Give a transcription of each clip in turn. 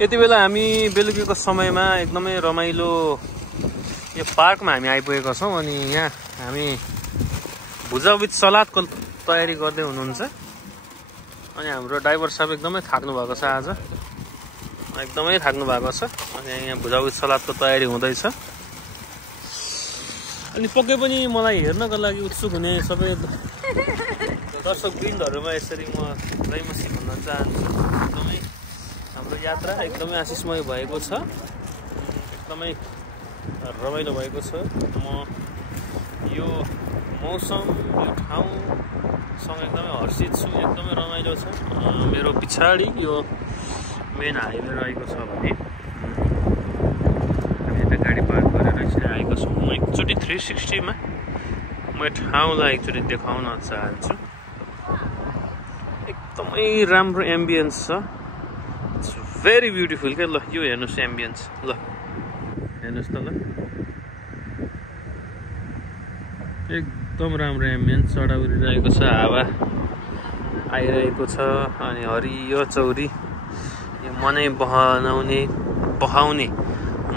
यति बेला हामी बेलुकीको समयमा एकदमै रमाइलो यो पार्कमा हामी आइपुगेका छौँ अनि यहाँ हामी भुजा विथ सलादको तयारी गर्दै हुनुहुन्छ अनि हाम्रो ड्राइभर साहब एकदमै थाक्नु भएको छ आज एकदमै थाक्नु भएको छ अनि यहाँ भुजा विथ सलादको तयारी हुँदैछ अनि पक्कै पनि मलाई हेर्नको लागि उत्सुक हुने सबै दर्शकवृन्दहरुमा यसरी म जयमसी भन्न चाहन्छु एकदमै हाम्रो यात्रा एकदमै आशिषमय भएको छ एकदमै रमाइलो भएको छ म यो मौसम यो ठाउँसँग एकदमै हर्षित छु एकदमै रमाइलो छ मेरो पछाडि यो मेन हाइवे रहेको छ भने हामी यता गाडी पार्क गरेर यसरी आएको छौँ म एकचोटि 360 मा म ठाउँलाई एकचोटि देखाउन चाहन्छु एकदमै राम्रो एम्बियन्स छ इट्स भेरी ब्युटिफुल के ल यो हेर्नुस् एम्बियन्स ल हेर्नुस् त ल एकदम राम्रो एम्बियन्स चढा उडिरहेको छ हावा आइरहेको छ अनि हरियो चौरी यो मनै बहाउने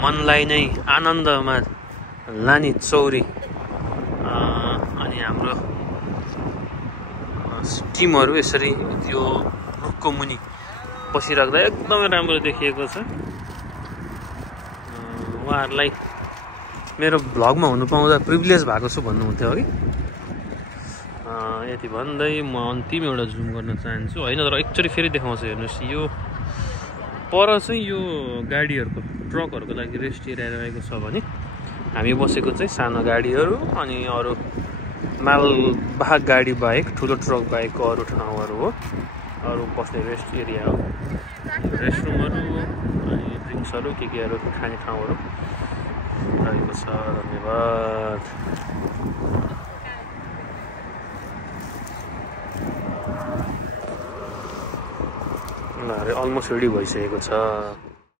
मनलाई नै आनन्दमा लाने चौरी अनि हाम्रो टिमहरु यसरी यो रुखको मुनि बसिराख्दा एकदमै राम्रो देखिएको छ उहाँहरुलाई मेरो भ्लगमा हुनु पाउँदा प्रिभिलेज भएको छु भन्नुहुन्थ्यो अघि यति भन्दै म अन्तिम एउटा जुम गर्न चाहन्छु हैन तर एकचोटि फेरि देखाउँछु हेर्नुस् यो पर चाहिँ यो गाडीहरुको ट्रकहरुको लागि रेस्ट एरिया रहेको छ भने हामी बसेको चाहिँ सानो गाडीहरु अनि अरु मालवाहक गाडी बाहेक ठुलो ट्रक बाहेकको अरु ठाउँहरु हो अरु बस्ने रेस्ट एरिया हो रेस्टरुमहरु अनि ड्रिंक्सहरु केहरु खाने ठाउँहरु रहेको छ धन्यवाद अलमोस्ट रेडी भइसकेको छ